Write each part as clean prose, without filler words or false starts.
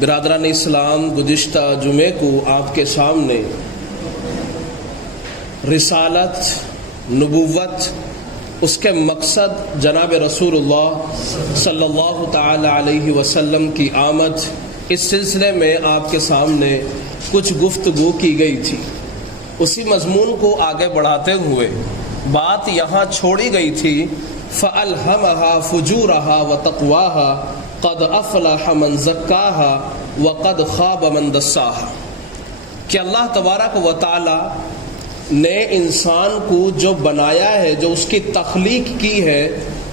برادران اسلام، گزشتہ جمعے کو آپ کے سامنے رسالت، نبوت، اس کے مقصد جناب رسول اللہ صلی اللہ تعالی علیہ وسلم کی آمد، اس سلسلے میں آپ کے سامنے کچھ گفتگو کی گئی تھی۔ اسی مضمون کو آگے بڑھاتے ہوئے بات یہاں چھوڑی گئی تھی فَأَلْهَمَهَا فُجُورَهَا وَتَقْوَاهَا قَدْ أَفْلَحَ مَنْ زَكَّاهَا وَقَدْ خَابَ مَنْ دَسَّاهَا، کہ اللہ تبارک و تعالی نے انسان کو جو بنایا ہے، جو اس کی تخلیق کی ہے،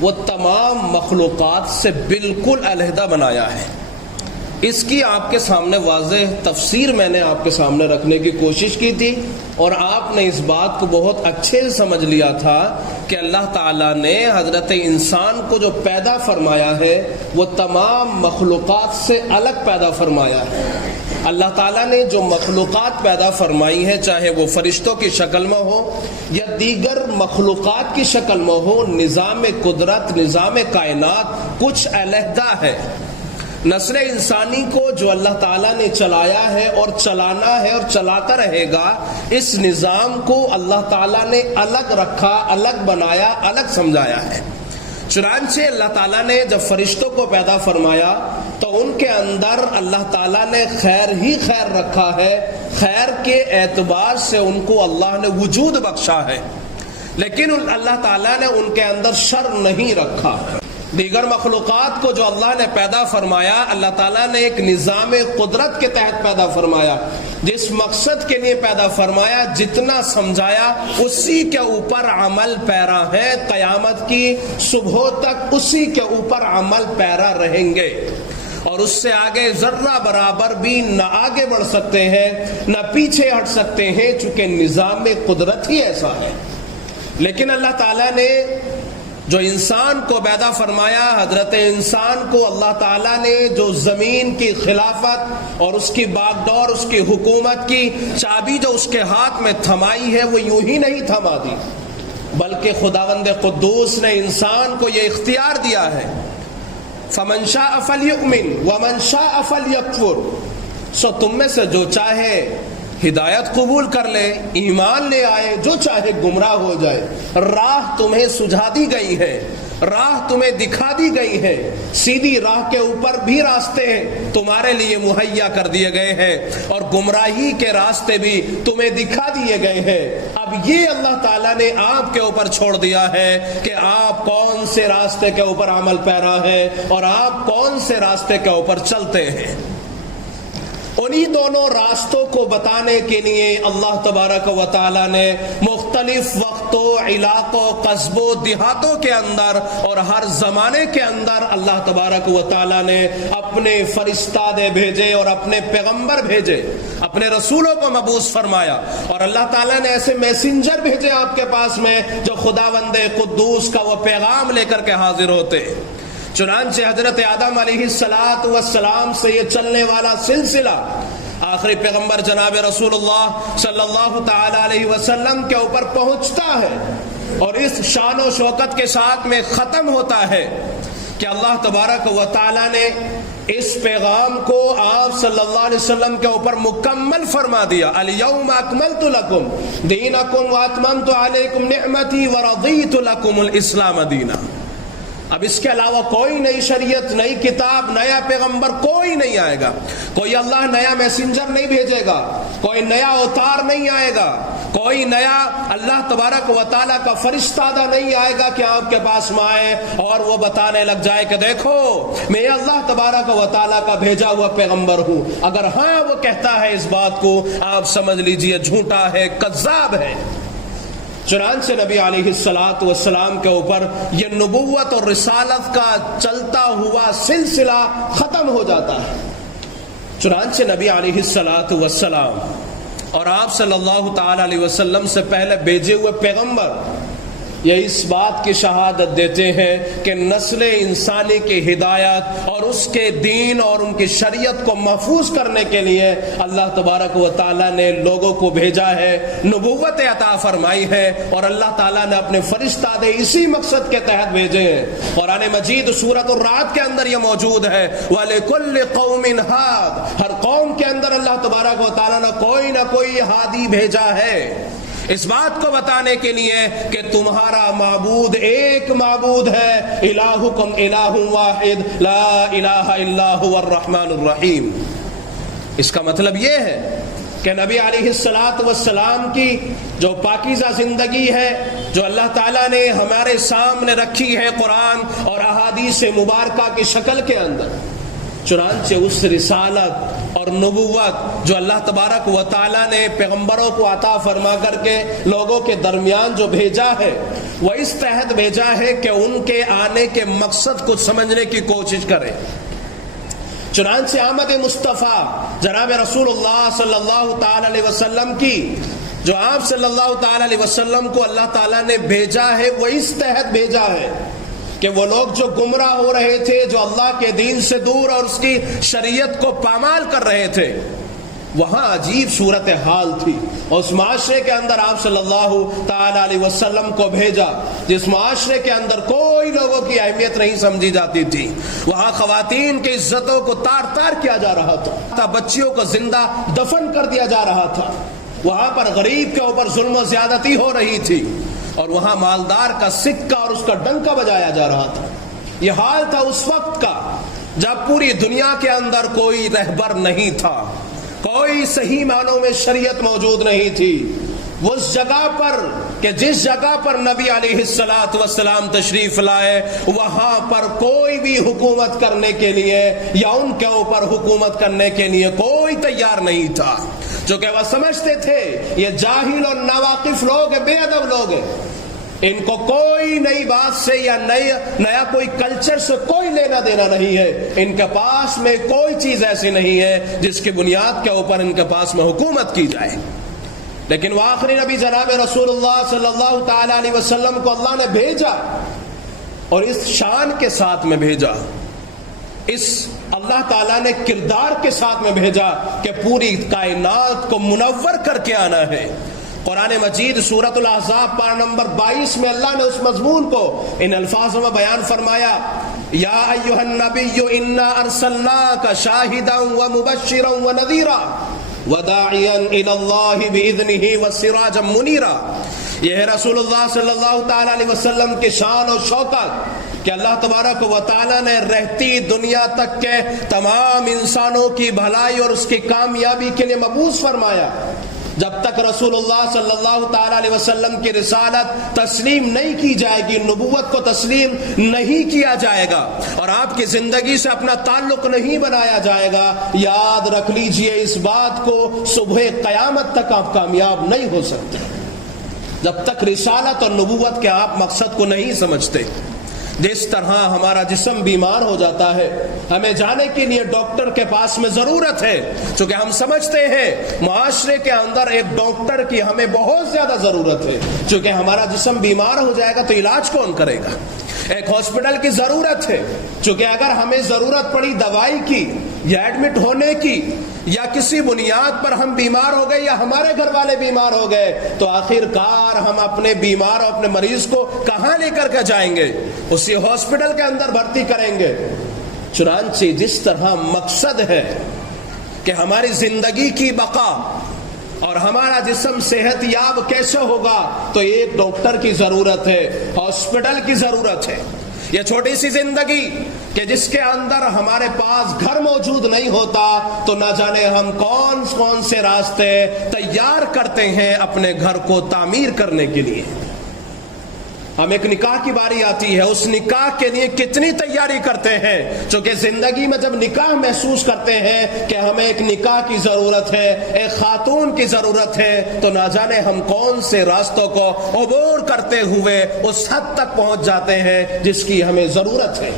وہ تمام مخلوقات سے بالکل علیحدہ بنایا ہے۔ اس کی آپ کے سامنے واضح تفسیر میں نے آپ کے سامنے رکھنے کی کوشش کی تھی، اور آپ نے اس بات کو بہت اچھے سے سمجھ لیا تھا کہ اللہ تعالیٰ نے حضرت انسان کو جو پیدا فرمایا ہے وہ تمام مخلوقات سے الگ پیدا فرمایا ہے۔ اللہ تعالیٰ نے جو مخلوقات پیدا فرمائی ہے، چاہے وہ فرشتوں کی شکل میں ہو یا دیگر مخلوقات کی شکل میں ہو، نظام قدرت، نظام کائنات کچھ علیحدہ ہے۔ نسل انسانی کو جو اللہ تعالیٰ نے چلایا ہے اور چلانا ہے اور چلاتا رہے گا، اس نظام کو اللہ تعالیٰ نے الگ رکھا، الگ بنایا، الگ سمجھایا ہے۔ چنانچہ اللہ تعالیٰ نے جب فرشتوں کو پیدا فرمایا تو ان کے اندر اللہ تعالیٰ نے خیر ہی خیر رکھا ہے، خیر کے اعتبار سے ان کو اللہ نے وجود بخشا ہے، لیکن اللہ تعالیٰ نے ان کے اندر شر نہیں رکھا۔ دیگر مخلوقات کو جو اللہ نے پیدا فرمایا، اللہ تعالیٰ نے ایک نظام قدرت کے تحت پیدا فرمایا، جس مقصد کے لیے پیدا فرمایا، جتنا سمجھایا اسی کے اوپر عمل پیرا ہے، قیامت کی صبح تک اسی کے اوپر عمل پیرا رہیں گے، اور اس سے آگے ذرہ برابر بھی نہ آگے بڑھ سکتے ہیں نہ پیچھے ہٹ سکتے ہیں، چونکہ نظام قدرت ہی ایسا ہے۔ لیکن اللہ تعالیٰ نے جو انسان کو پیدا فرمایا، حضرت انسان کو اللہ تعالیٰ نے جو زمین کی خلافت اور اس کی باغ ڈور، اس کی حکومت کی چابی جو اس کے ہاتھ میں تھمائی ہے، وہ یوں ہی نہیں تھما دی، بلکہ خداوند قدوس نے انسان کو یہ اختیار دیا ہے، فَمَنْ شَاءَ فَلْيُؤْمِنْ وَمَنْ شَاءَ فَلْيَكْفُرْ، سو تم میں سے جو چاہے ہدایت قبول کر لے، ایمان لے آئے، جو چاہے گمراہ ہو جائے۔ راہ تمہیں سجھا دی گئی ہے، راہ تمہیں دکھا دی گئی ہے، سیدھی راہ کے اوپر بھی راستے تمہارے لیے مہیا کر دیے گئے ہیں، اور گمراہی کے راستے بھی تمہیں دکھا دیے گئے ہیں۔ اب یہ اللہ تعالیٰ نے آپ کے اوپر چھوڑ دیا ہے کہ آپ کون سے راستے کے اوپر عمل پیرا ہے اور آپ کون سے راستے کے اوپر چلتے ہیں۔ انہی دونوں راستوں کو بتانے کے لیے اللہ تبارک و تعالی نے مختلف وقتوں، علاقوں، قصبوں، دیہاتوں کے اندر اور ہر زمانے کے اندر اللہ تبارک و تعالی نے اپنے فرشتادے بھیجے اور اپنے پیغمبر بھیجے، اپنے رسولوں کو مبعوث فرمایا، اور اللہ تعالیٰ نے ایسے میسنجر بھیجے آپ کے پاس میں جو خداوند قدوس کا وہ پیغام لے کر کے حاضر ہوتے۔ چنانچہ حضرت آدم علیہ السلام سے یہ چلنے والا سلسلہ آخری پیغمبر جناب رسول اللہ صلی اللہ تعالی علیہ وسلم کے اوپر پہنچتا ہے، اور اس شان و شوکت کے ساتھ میں ختم ہوتا ہے کہ اللہ تبارک و تعالی نے اس پیغام کو آپ صلی اللہ علیہ وسلم کے اوپر مکمل فرما دیا۔ الیوم اکملت لکم دینکم واتممت علیکم نعمتی ورضیت لکم الاسلام دینا۔ اب اس کے علاوہ کوئی نئی شریعت، نئی کتاب، نیا پیغمبر کوئی نہیں آئے گا، کوئی اللہ نیا میسنجر نہیں بھیجے گا، کوئی نیا اوتار نہیں آئے گا، کوئی نیا اللہ تبارک و تعالیٰ کا فرشتادہ نہیں آئے گا کہ آپ کے پاس میں آئے اور وہ بتانے لگ جائے کہ دیکھو میں اللہ تبارک و تعالیٰ کا بھیجا ہوا پیغمبر ہوں۔ اگر ہاں وہ کہتا ہے اس بات کو، آپ سمجھ لیجئے جھوٹا ہے، کذاب ہے۔ چنانچہ نبی علیہ السلام کے اوپر یہ نبوت اور رسالت کا چلتا ہوا سلسلہ ختم ہو جاتا ہے۔ چنانچہ نبی علیہ السلام اور آپ صلی اللہ تعالی علیہ وسلم سے پہلے بھیجے ہوئے پیغمبر یہ اس بات کی شہادت دیتے ہیں کہ نسل انسانی کی ہدایت اور اس کے دین اور ان کی شریعت کو محفوظ کرنے کے لیے اللہ تبارک و تعالیٰ نے لوگوں کو بھیجا ہے، نبوت عطا فرمائی ہے، اور اللہ تعالیٰ نے اپنے فرشتہ دے اسی مقصد کے تحت بھیجے ہیں۔ قرآن مجید سورۃ الرعد کے اندر یہ موجود ہے، وَلِكُلِّ قَوْمٍ هَادٍ، ہر قوم کے اندر اللہ تبارک و تعالیٰ نے کوئی نہ کوئی ہادی بھیجا ہے، اس بات کو بتانے کے لیے کہ تمہارا معبود ایک معبود ہے، الہکم الہ واحد لا الہ الا هو الرحمن الرحیم۔ اس کا مطلب یہ ہے کہ نبی علیہ الصلاۃ والسلام کی جو پاکیزہ زندگی ہے، جو اللہ تعالیٰ نے ہمارے سامنے رکھی ہے قرآن اور احادیث مبارکہ کی شکل کے اندر، چنانچہ اس رسالت اور نبوت جو اللہ تبارک و تعالیٰ نے پیغمبروں کو عطا فرما کر کے لوگوں کے درمیان جو بھیجا ہے، وہ اس تحت بھیجا ہے کہ ان کے آنے کے مقصد کو سمجھنے کی کوشش کریں۔ چنانچہ آمد مصطفیٰ جناب رسول اللہ صلی اللہ تعالی علیہ وسلم کی جو آپ صلی اللہ تعالی علیہ وسلم کو اللہ تعالیٰ نے بھیجا ہے، وہ اس تحت بھیجا ہے کہ وہ لوگ جو گمراہ ہو رہے تھے، جو اللہ کے دین سے دور اور اس کی شریعت کو پامال کر رہے تھے، وہاں عجیب صورتحال تھی، اور اس معاشرے کے اندر آپ صلی اللہ تعالی علیہ وسلم کو بھیجا جس معاشرے کے اندر کوئی لوگوں کی اہمیت نہیں سمجھی جاتی تھی۔ وہاں خواتین کی عزتوں کو تار تار کیا جا رہا تھا، بچیوں کو زندہ دفن کر دیا جا رہا تھا، وہاں پر غریب کے اوپر ظلم و زیادتی ہو رہی تھی، اور وہاں مالدار کا سکہ اور اس کا ڈنکا بجایا جا رہا تھا۔ یہ حال تھا اس وقت کا جب پوری دنیا کے اندر کوئی رہبر نہیں تھا، کوئی صحیح معنوں میں شریعت موجود نہیں تھی۔ اس جگہ پر کہ جس جگہ پر نبی علیہ الصلاۃ والسلام تشریف لائے، وہاں پر کوئی بھی حکومت کرنے کے لیے یا ان کے اوپر حکومت کرنے کے لیے کوئی تیار نہیں تھا، جو کہ وہ سمجھتے تھے یہ جاہل اور ناواقف لوگ ہیں، بے ادب لوگ ہیں، ان کو کوئی نئی بات سے یا نیا کوئی کلچر سے کوئی لینا دینا نہیں ہے، ان کے پاس میں کوئی چیز ایسی نہیں ہے جس کی بنیاد کے اوپر ان کے پاس میں حکومت کی جائے۔ لیکن وہ آخری نبی جناب رسول اللہ صلی اللہ تعالی علیہ وسلم کو اللہ نے بھیجا، اور اس شان کے ساتھ میں بھیجا، اس اللہ تعالیٰ نے کردار کے ساتھ میں بھیجا کہ پوری کائنات کو منور کر کے آنا ہے۔ قرآن مجید سورۃ الاحزاب پارہ نمبر 22 میں اللہ نے اس مضمون کو ان الفاظوں میں بیان فرمایا، یا ایھا النبی انا ارسلناک شاہدا ومبشرا ونذیرا وداعیا الی اللہ باذنہ وسراجا منیرا۔ یہ ہے رسول اللہ صلی اللہ تعالی علیہ وسلم کی شان اور شوکت کہ اللہ تبارک و تعالیٰ نے رہتی دنیا تک کے تمام انسانوں کی بھلائی اور اس کی کامیابی کے لیے مبعوث فرمایا۔ جب تک رسول اللہ صلی اللہ تعالی علیہ وسلم کی رسالت تسلیم نہیں کی جائے گی، نبوت کو تسلیم نہیں کیا جائے گا، اور آپ کی زندگی سے اپنا تعلق نہیں بنایا جائے گا، یاد رکھ لیجئے اس بات کو، صبح قیامت تک آپ کامیاب نہیں ہو سکتے جب تک رسالت اور نبوت کے آپ مقصد کو نہیں سمجھتے۔ جس طرح ہمارا جسم بیمار ہو جاتا ہے، ہمیں جانے کے لیے ڈاکٹر کے پاس میں ضرورت ہے، چونکہ ہم سمجھتے ہیں معاشرے کے اندر ایک ڈاکٹر کی ہمیں بہت زیادہ ضرورت ہے، چونکہ ہمارا جسم بیمار ہو جائے گا تو علاج کون کرے گا۔ ایک ہاسپٹل کی ضرورت ہے، چونکہ اگر ہمیں ضرورت پڑی دوائی کی یا ایڈمٹ ہونے کی، یا کسی بنیاد پر ہم بیمار ہو گئے یا ہمارے گھر والے بیمار ہو گئے، تو آخر کار ہم اپنے بیمار اور اپنے مریض کو کہاں لے کر کے جائیں گے؟ اسی ہاسپٹل کے اندر بھرتی کریں گے۔ چنانچہ جس طرح مقصد ہے کہ ہماری زندگی کی بقا اور ہمارا جسم صحت یاب کیسے ہوگا، تو ایک ڈاکٹر کی ضرورت ہے، ہاسپٹل کی ضرورت ہے۔ یہ چھوٹی سی زندگی کہ جس کے اندر ہمارے پاس گھر موجود نہیں ہوتا، تو نہ جانے ہم کون کون سے راستے تیار کرتے ہیں اپنے گھر کو تعمیر کرنے کے لیے۔ ہم ایک نکاح کی باری آتی ہے، اس نکاح کے لیے کتنی تیاری کرتے ہیں، چونکہ زندگی میں جب نکاح محسوس کرتے ہیں کہ ہمیں ایک نکاح کی ضرورت ہے، ایک خاتون کی ضرورت ہے، تو نہ جانے ہم کون سے راستوں کو عبور کرتے ہوئے اس حد تک پہنچ جاتے ہیں جس کی ہمیں ضرورت ہے۔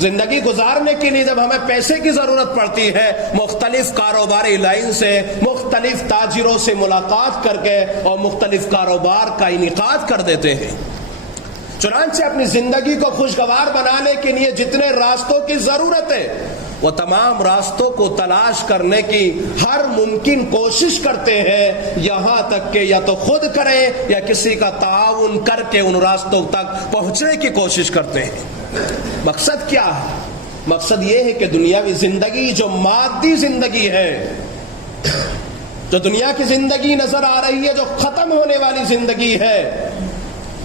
زندگی گزارنے کے لیے جب ہمیں پیسے کی ضرورت پڑتی ہے، مختلف کاروباری لائن سے مختلف تاجروں سے ملاقات کر کے اور مختلف کاروبار کا انعقاد کر دیتے ہیں۔ چنانچہ اپنی زندگی کو خوشگوار بنانے کے لیے جتنے راستوں کی ضرورت ہے وہ تمام راستوں کو تلاش کرنے کی ہر ممکن کوشش کرتے ہیں، یہاں تک کہ یا تو خود کریں یا کسی کا تعاون کر کے ان راستوں تک پہنچنے کی کوشش کرتے ہیں۔ مقصد کیا ہے؟ مقصد یہ ہے کہ دنیاوی زندگی جو مادی زندگی ہے، جو دنیا کی زندگی نظر آ رہی ہے، جو ختم ہونے والی زندگی ہے،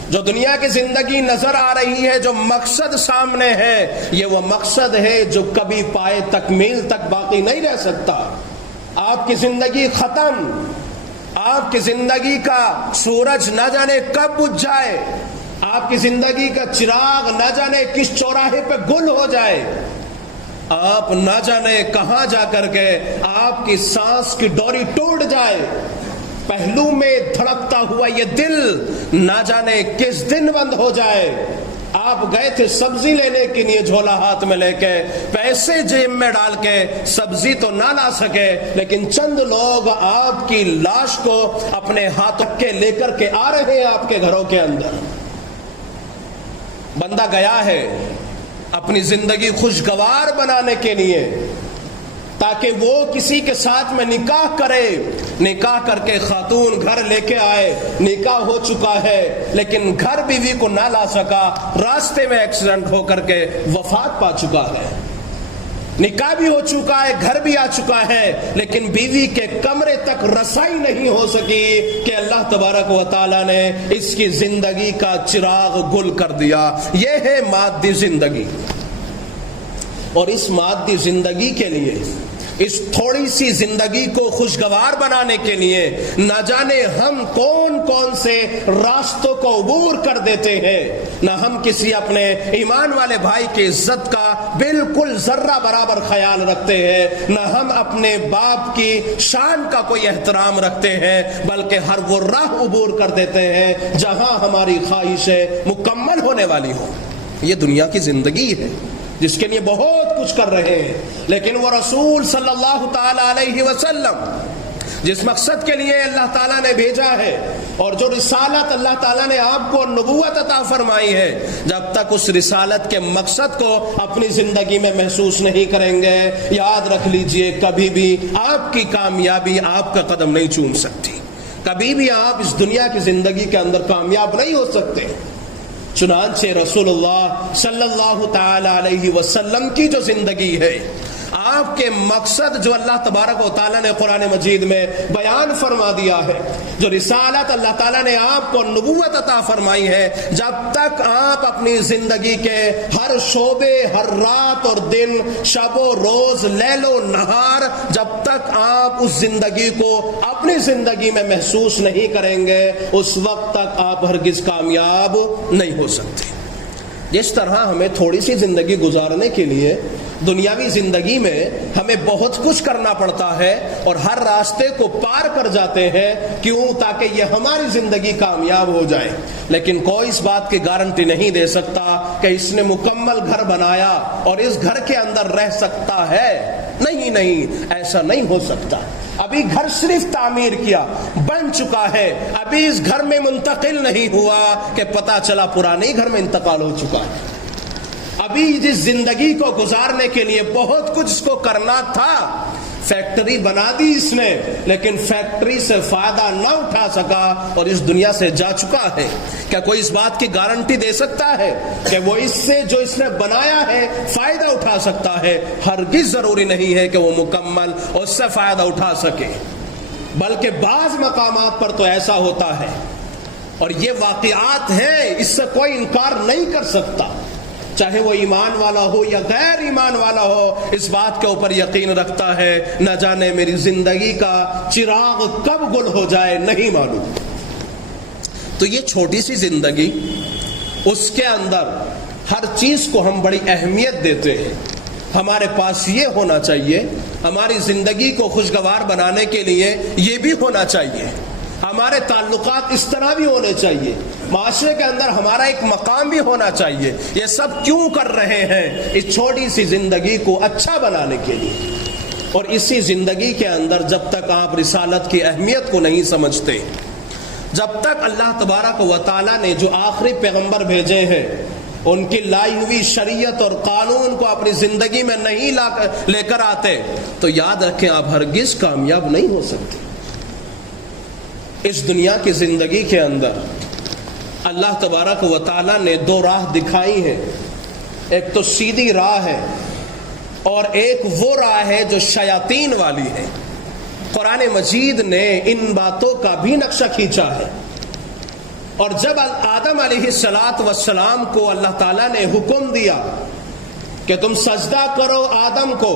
جو دنیا کی زندگی نظر آ رہی ہے، جو مقصد سامنے ہے، یہ وہ مقصد ہے جو کبھی پائے تکمیل تک باقی نہیں رہ سکتا۔ آپ کی زندگی ختم، آپ کی زندگی کا سورج نہ جانے کب بجھ جائے، آپ کی زندگی کا چراغ نہ جانے کس چوراہے پہ گل ہو جائے، آپ نہ جانے کہاں جا کر کے آپ کی سانس کی ڈوری ٹوٹ جائے، پہلو میں دھڑکتا ہوا یہ دل نہ جانے کس دن بند ہو جائے۔ آپ گئے تھے سبزی لینے کے لیے، جھولا ہاتھ میں لے کے، پیسے جیب میں ڈال کے سبزی تو نہ لا سکے، لیکن چند لوگ آپ کی لاش کو اپنے ہاتھ کے لے کر کے آ رہے ہیں آپ کے گھروں کے اندر۔ بندہ گیا ہے اپنی زندگی خوشگوار بنانے کے لیے تاکہ وہ کسی کے ساتھ میں نکاح کرے، نکاح کر کے خاتون گھر لے کے آئے، نکاح ہو چکا ہے لیکن گھر بیوی کو نہ لا سکا، راستے میں ایکسیڈنٹ ہو کر کے وفات پا چکا ہے، نکاح بھی ہو چکا ہے، گھر بھی آ چکا ہے، لیکن بیوی کے کمرے تک رسائی نہیں ہو سکی کہ اللہ تبارک و تعالیٰ نے اس کی زندگی کا چراغ گل کر دیا۔ یہ ہے مادی زندگی، اور اس مادی زندگی کے لیے، اس تھوڑی سی زندگی کو خوشگوار بنانے کے لیے نہ جانے ہم کون کون سے راستوں کو عبور کر دیتے ہیں، نہ ہم کسی اپنے ایمان والے بھائی کی عزت کا بالکل ذرہ برابر خیال رکھتے ہیں، نہ ہم اپنے باپ کی شان کا کوئی احترام رکھتے ہیں، بلکہ ہر وہ راہ عبور کر دیتے ہیں جہاں ہماری خواہشیں مکمل ہونے والی ہوں۔ یہ دنیا کی زندگی ہے جس کے لیے بہت کچھ کر رہے ہیں، لیکن وہ رسول صلی اللہ تعالی علیہ وسلم جس مقصد کے لیے اللہ تعالیٰ نے بھیجا ہے اور جو رسالت اللہ تعالیٰ نے آپ کو نبوت عطا فرمائی ہے، جب تک اس رسالت کے مقصد کو اپنی زندگی میں محسوس نہیں کریں گے، یاد رکھ لیجئے کبھی بھی آپ کی کامیابی آپ کا قدم نہیں چوم سکتی، کبھی بھی آپ اس دنیا کی زندگی کے اندر کامیاب نہیں ہو سکتے۔ چنانچہ رسول اللہ صلی اللہ تعالی علیہ وسلم کی جو زندگی ہے، آپ کے مقصد جو اللہ تبارک و تعالیٰ نے قرآن مجید میں بیان فرما دیا ہے، جو رسالت اللہ تعالیٰ نے آپ کو نبوت عطا فرمائی ہے، جب تک آپ اپنی زندگی کے ہر شعبے، ہر رات اور دن، شب و روز، لیل و نہار، جب تک آپ اس زندگی کو اپنی زندگی میں محسوس نہیں کریں گے، اس وقت تک آپ ہرگز کامیاب نہیں ہو سکتے۔ جس طرح ہمیں تھوڑی سی زندگی گزارنے کے لیے دنیاوی زندگی میں ہمیں بہت کچھ کرنا پڑتا ہے اور ہر راستے کو پار کر جاتے ہیں، کیوں؟ تاکہ یہ ہماری زندگی کامیاب ہو جائے، لیکن کوئی اس بات کی گارنٹی نہیں دے سکتا کہ اس نے مکمل گھر بنایا اور اس گھر کے اندر رہ سکتا ہے۔ نہیں، ایسا نہیں ہو سکتا۔ ابھی گھر صرف تعمیر کیا، بن چکا ہے، ابھی اس گھر میں منتقل نہیں ہوا کہ پتا چلا پرانے گھر میں انتقال ہو چکا ہے۔ ابھی جس زندگی کو گزارنے کے لیے بہت کچھ اس کو کرنا تھا، فیکٹری بنا دی اس نے، لیکن فیکٹری سے فائدہ نہ اٹھا سکا اور اس دنیا سے جا چکا ہے۔ کیا کوئی اس بات کی گارنٹی دے سکتا ہے کہ وہ اس سے جو اس نے بنایا ہے فائدہ اٹھا سکتا ہے؟ ہرگز ضروری نہیں ہے کہ وہ مکمل اس سے فائدہ اٹھا سکے، بلکہ بعض مقامات پر تو ایسا ہوتا ہے، اور یہ واقعات ہیں، اس سے کوئی انکار نہیں کر سکتا، چاہے وہ ایمان والا ہو یا غیر ایمان والا ہو، اس بات کے اوپر یقین رکھتا ہے نہ جانے میری زندگی کا چراغ کب گل ہو جائے نہیں معلوم۔ تو یہ چھوٹی سی زندگی، اس کے اندر ہر چیز کو ہم بڑی اہمیت دیتے ہیں۔ ہمارے پاس یہ ہونا چاہیے، ہماری زندگی کو خوشگوار بنانے کے لیے یہ بھی ہونا چاہیے، ہمارے تعلقات اس طرح بھی ہونے چاہیے، معاشرے کے اندر ہمارا ایک مقام بھی ہونا چاہیے۔ یہ سب کیوں کر رہے ہیں؟ اس چھوٹی سی زندگی کو اچھا بنانے کے لیے۔ اور اسی زندگی کے اندر جب تک آپ رسالت کی اہمیت کو نہیں سمجھتے، جب تک اللہ تبارک و تعالیٰ نے جو آخری پیغمبر بھیجے ہیں ان کی لائی ہوئی شریعت اور قانون کو اپنی زندگی میں نہیں لے کر آتے تو یاد رکھیں آپ ہرگز کامیاب نہیں ہو سکتے۔ اس دنیا کی زندگی کے اندر اللہ تبارک و تعالیٰ نے دو راہ دکھائی ہیں، ایک تو سیدھی راہ ہے اور ایک وہ راہ ہے جو شیاطین والی ہے۔ قرآن مجید نے ان باتوں کا بھی نقشہ کھینچا ہے، اور جب آدم علیہ السلام کو اللہ تعالیٰ نے حکم دیا کہ تم سجدہ کرو آدم کو،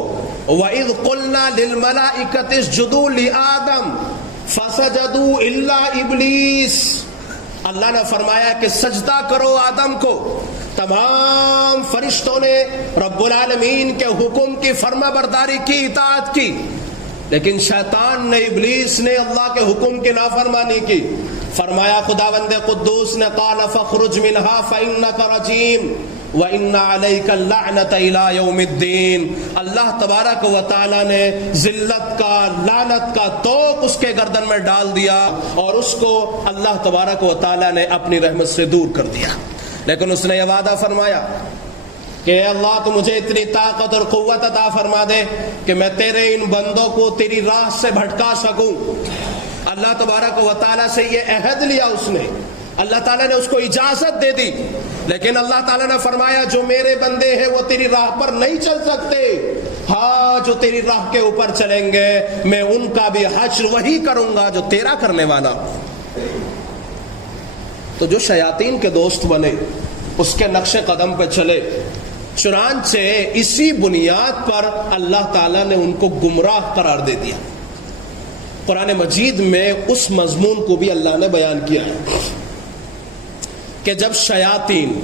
وَإِذْ قُلْنَا لِلْمَلَائِكَةِ اسْجُدُوا لِآدَمَ فَسَجَدُوا إِلَّا إِبْلِيسَ، اللہ نے فرمایا کہ سجدہ کرو آدم کو۔ تمام فرشتوں نے رب العالمین کے حکم کی فرما برداری کی، اطاعت کی، لیکن شیطان نے، ابلیس نے اللہ کے حکم کی نافرمانی کی۔ فرمایا خداوند قدوس نے قال فاخرج منها فإنك رجيم وإن عليك اللعنة إلى يوم الدين، اللہ تبارک و تعالی نے ذلت کا، لعنت کا توق اس کے گردن میں ڈال دیا اور اس کو اللہ تبارک و تعالی نے اپنی رحمت سے دور کر دیا۔ لیکن اس نے یہ وعدہ فرمایا کہ اے اللہ تو مجھے اتنی طاقت اور قوت عطا فرما دے کہ میں تیرے ان بندوں کو تیری راہ سے بھٹکا سکوں۔ اللہ تبارک و تعالیٰ سے یہ عہد لیا اس نے، اللہ تعالیٰ نے اس کو اجازت دے دی، لیکن اللہ تعالیٰ نے فرمایا جو میرے بندے ہیں وہ تیری راہ پر نہیں چل سکتے، ہاں جو تیری راہ کے اوپر چلیں گے میں ان کا بھی حشر وہی کروں گا جو تیرا کرنے والا۔ تو جو شیاطین کے دوست بنے اس کے نقش قدم پہ چلے، چنانچہ اسی بنیاد پر اللہ تعالیٰ نے ان کو گمراہ قرار دے دیا۔ قرآن مجید میں اس مضمون کو بھی اللہ نے بیان کیا ہے کہ جب شیاطین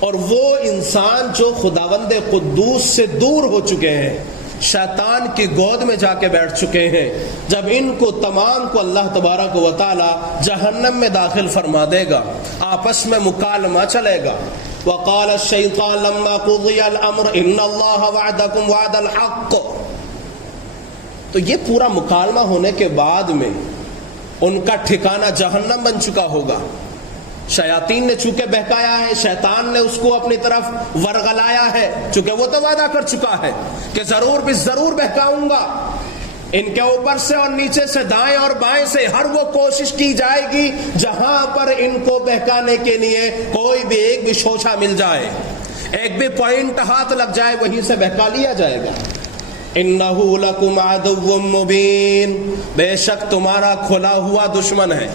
اور وہ انسان جو خداوند قدوس سے دور ہو چکے ہیں، شیطان کی گود میں جا کے بیٹھ چکے ہیں، جب ان کو تمام کو اللہ تبارک و تعالی جہنم میں داخل فرما دے گا، آپس میں مکالمہ چلے گا۔ وقال الشیطان لما قضی الامر ان اللہ وعدکم وعد الحق، تو یہ پورا مکالمہ ہونے کے بعد میں ان کا ٹھکانہ جہنم بن چکا ہوگا۔ شیاطین نے چونکہ بہکایا ہے، شیطان نے اس کو اپنی طرف ورغلایا ہے، چونکہ وہ تو وعدہ کر چکا ہے کہ ضرور بھی ضرور بہکاؤں گا، ان کے اوپر سے اور نیچے سے، دائیں اور بائیں سے ہر وہ کوشش کی جائے گی جہاں پر ان کو بہکانے کے لیے کوئی بھی ایک بھی شوشہ مل جائے، ایک بھی پوائنٹ ہاتھ لگ جائے، وہیں سے بہکا لیا جائے گا۔ انہ لکم عدو مبین، بے شک تمہارا کھلا ہوا دشمن ہے۔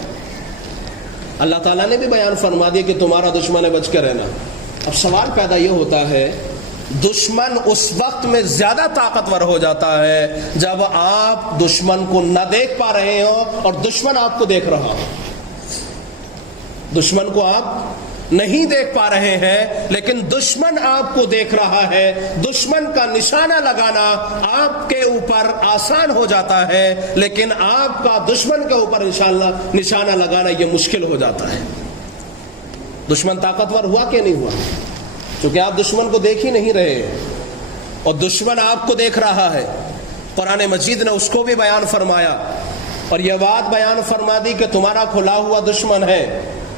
اللہ تعالیٰ نے بھی بیان فرما دیا کہ تمہارا دشمن ہے، بچ کے رہنا۔ اب سوال پیدا یہ ہوتا ہے، دشمن اس وقت میں زیادہ طاقتور ہو جاتا ہے جب آپ دشمن کو نہ دیکھ پا رہے ہو اور دشمن آپ کو دیکھ رہا ہو۔ دشمن کو آپ نہیں دیکھ پا رہے ہیں لیکن دشمن آپ کو دیکھ رہا ہے، دشمن کا نشانہ لگانا آپ کے اوپر آسان ہو جاتا ہے، لیکن آپ کا دشمن کے اوپر انشاءاللہ نشانہ لگانا یہ مشکل ہو جاتا ہے۔ دشمن طاقتور ہوا کہ نہیں ہوا؟ کیونکہ آپ دشمن کو دیکھ ہی نہیں رہے اور دشمن آپ کو دیکھ رہا ہے۔ قرآن مجید نے اس کو بھی بیان فرمایا اور یہ بات بیان فرما دی کہ تمہارا کھلا ہوا دشمن ہے،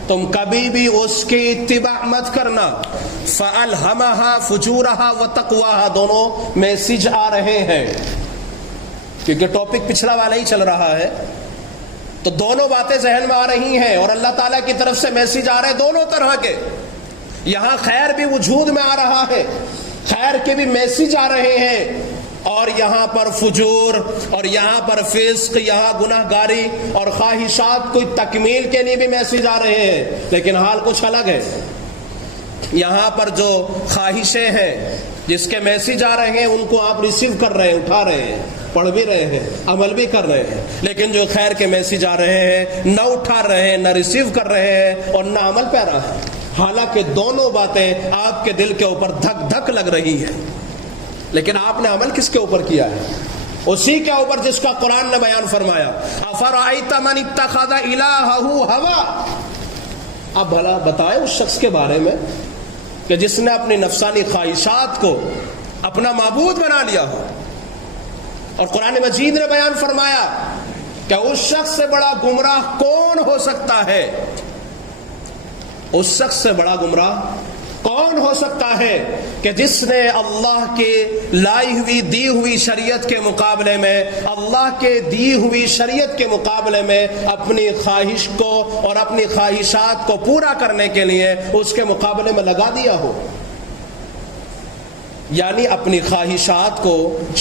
تم کبھی بھی اس کی اتباع مت کرنا۔ فَأَلْهَمَهَا فُجُورَهَا وَتَقْوَاهَا، دونوں میسج آ رہے ہیں کیونکہ ٹاپک پچھلا والا ہی چل رہا ہے، تو دونوں باتیں ذہن میں آ رہی ہیں اور اللہ تعالیٰ کی طرف سے میسج آ رہے ہیں دونوں طرح کے۔ یہاں خیر بھی وجود میں آ رہا ہے، خیر کے بھی میسج آ رہے ہیں، اور یہاں پر فجور اور یہاں پر فسق، یہاں گناہ گاری اور خواہشات کوئی تکمیل کے لیے بھی میسج آ رہے ہیں، لیکن حال کچھ الگ ہے۔ یہاں پر جو خواہشیں ہیں جس کے میسج آ رہے ہیں ان کو آپ ریسیو کر رہے ہیں، اٹھا رہے ہیں، پڑھ بھی رہے ہیں، عمل بھی کر رہے ہیں، لیکن جو خیر کے میسج آ رہے ہیں نہ اٹھا رہے ہیں، نہ ریسیو کر رہے ہیں اور نہ عمل پہ رہا ہے، حالانکہ دونوں باتیں آپ کے دل کے اوپر دھک دھک لگ رہی ہیں، لیکن آپ نے عمل کس کے اوپر کیا ہے؟ اسی کے اوپر جس کا قرآن نے بیان فرمایا، افرأیت من اتخذ الہہ ہوا، اب بھلا بتائیں اس شخص کے بارے میں کہ جس نے اپنی نفسانی خواہشات کو اپنا معبود بنا لیا ہو۔ اور قرآن مجید نے بیان فرمایا کہ اس شخص سے بڑا گمراہ کون ہو سکتا ہے؟ اس شخص سے بڑا گمراہ کون ہو سکتا ہے کہ جس نے اللہ کے لائی ہوئی دی ہوئی شریعت کے مقابلے میں، اللہ کے دی ہوئی شریعت کے مقابلے میں اپنی خواہش کو اور اپنی خواہشات کو پورا کرنے کے لیے اس کے مقابلے میں لگا دیا ہو، یعنی اپنی خواہشات کو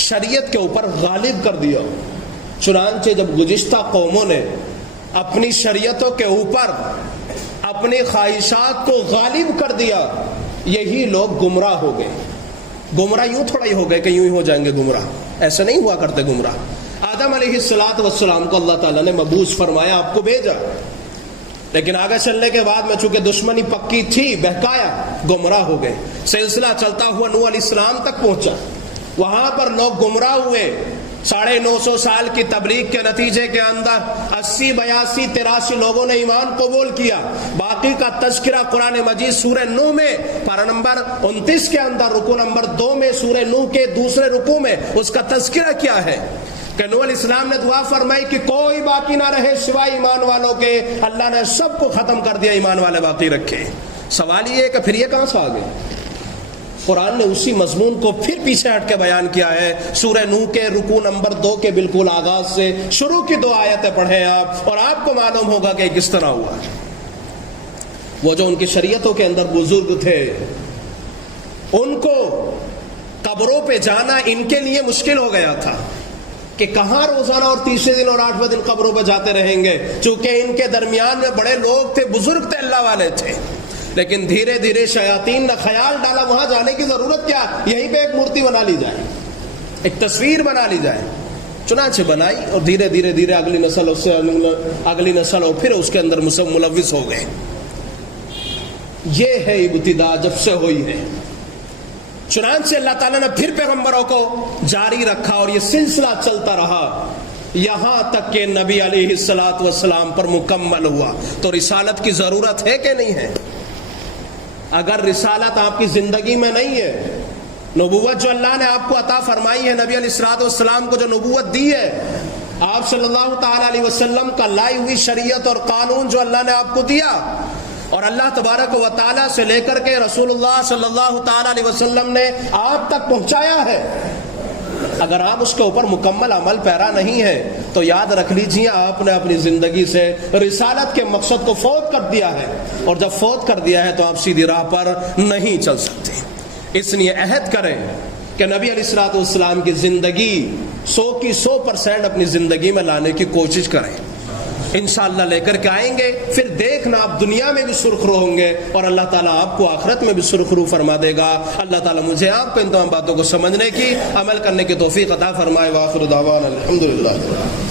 شریعت کے اوپر غالب کر دیا ہو۔ چنانچہ جب گزشتہ قوموں نے اپنی شریعتوں کے اوپر اپنی خواہشات کو غالب کر دیا، یہی لوگ گمراہ ہو گئے۔ گمراہ یوں تھوڑا ہی ہو گئے کہ یوں ہی ہو جائیں گے گمراہ، ایسے نہیں ہوا کرتے گمراہ۔ آدم علیہ السلام کو اللہ تعالیٰ نے مبعوث فرمایا، آپ کو بھیجا، لیکن آگے چلنے کے بعد میں چونکہ دشمنی پکی تھی، بہکایا، گمراہ ہو گئے۔ سلسلہ چلتا ہوا نوح علیہ السلام تک پہنچا، وہاں پر لوگ گمراہ ہوئے۔ 950 سال کی تبلیغ کے نتیجے کے اندر 80 82 83 لوگوں نے ایمان قبول کیا۔ باقی کا تذکرہ قرآن مجید سورہ نوح میں پارہ نمبر 29 کے اندر رکوع نمبر 2 میں سورہ نوح کے دوسرے رکوع میں اس کا تذکرہ کیا ہے کہ نوح علیہ السلام نے دعا فرمائی کہ کوئی باقی نہ رہے سوائے ایمان والوں کے۔ اللہ نے سب کو ختم کر دیا، ایمان والے باقی رکھے۔ سوال یہ ہے کہ پھر یہ کہاں سے آ گئے؟ قرآن نے اسی مضمون کو پھر پیچھے ہٹ کے بیان کیا ہے۔ سورہ نوح کے رکوع نمبر 2 کے بالکل آغاز سے شروع کی 2 آیتیں پڑھیں آپ، اور آپ کو معلوم ہوگا کہ کس طرح ہوا۔ وہ جو ان کی شریعتوں کے اندر بزرگ تھے، ان کو قبروں پہ جانا ان کے لیے مشکل ہو گیا تھا کہ کہاں روزانہ اور تیسرے دن اور 8ویں دن قبروں پہ جاتے رہیں گے، چونکہ ان کے درمیان میں بڑے لوگ تھے، بزرگ تھے، اللہ والے تھے۔ لیکن دھیرے دھیرے شیاطین نے خیال ڈالا وہاں جانے کی ضرورت کیا، یہیں پہ ایک مورتی بنا لی جائے، ایک تصویر بنا لی جائے۔ چنانچہ بنائی، اور دھیرے دھیرے دھیرے اگلی نسل، اس سے اگلی نسل، اور پھر اس کے اندر ملوث ہو گئے۔ یہ ہے ابتدا جب سے ہوئی ہے۔ چنانچہ اللہ تعالیٰ نے پھر پیغمبروں کو جاری رکھا، اور یہ سلسلہ چلتا رہا یہاں تک کہ نبی علیہ السلام پر مکمل ہوا۔ تو رسالت کی ضرورت ہے کہ نہیں ہے؟ اگر رسالت آپ کی زندگی میں نہیں ہے، نبوت جو اللہ نے آپ کو عطا فرمائی ہے، نبی علیہ السلام کو جو نبوت دی ہے، آپ صلی اللہ تعالی علیہ وسلم کا لائی ہوئی شریعت اور قانون جو اللہ نے آپ کو دیا، اور اللہ تبارک و تعالی سے لے کر کے رسول اللہ صلی اللہ تعالی علیہ وسلم نے آپ تک پہنچایا ہے، اگر آپ اس کے اوپر مکمل عمل پیرا نہیں ہے تو یاد رکھ لیجیے آپ نے اپنی زندگی سے رسالت کے مقصد کو فوت کر دیا ہے، اور جب فوت کر دیا ہے تو آپ سیدھی راہ پر نہیں چل سکتے۔ اس لیے عہد کریں کہ نبی علیہ السلام کی زندگی 100% اپنی زندگی میں لانے کی کوشش کریں۔ انشاءاللہ لے کر کے آئیں گے، پھر دیکھنا آپ دنیا میں بھی سرخرو ہوں گے، اور اللہ تعالیٰ آپ کو آخرت میں بھی سرخرو فرما دے گا۔ اللہ تعالیٰ مجھے آپ کو ان تمام باتوں کو سمجھنے کی، عمل کرنے کی توفیق عطا فرمائے۔ وآخر دعوانا الحمدللہ۔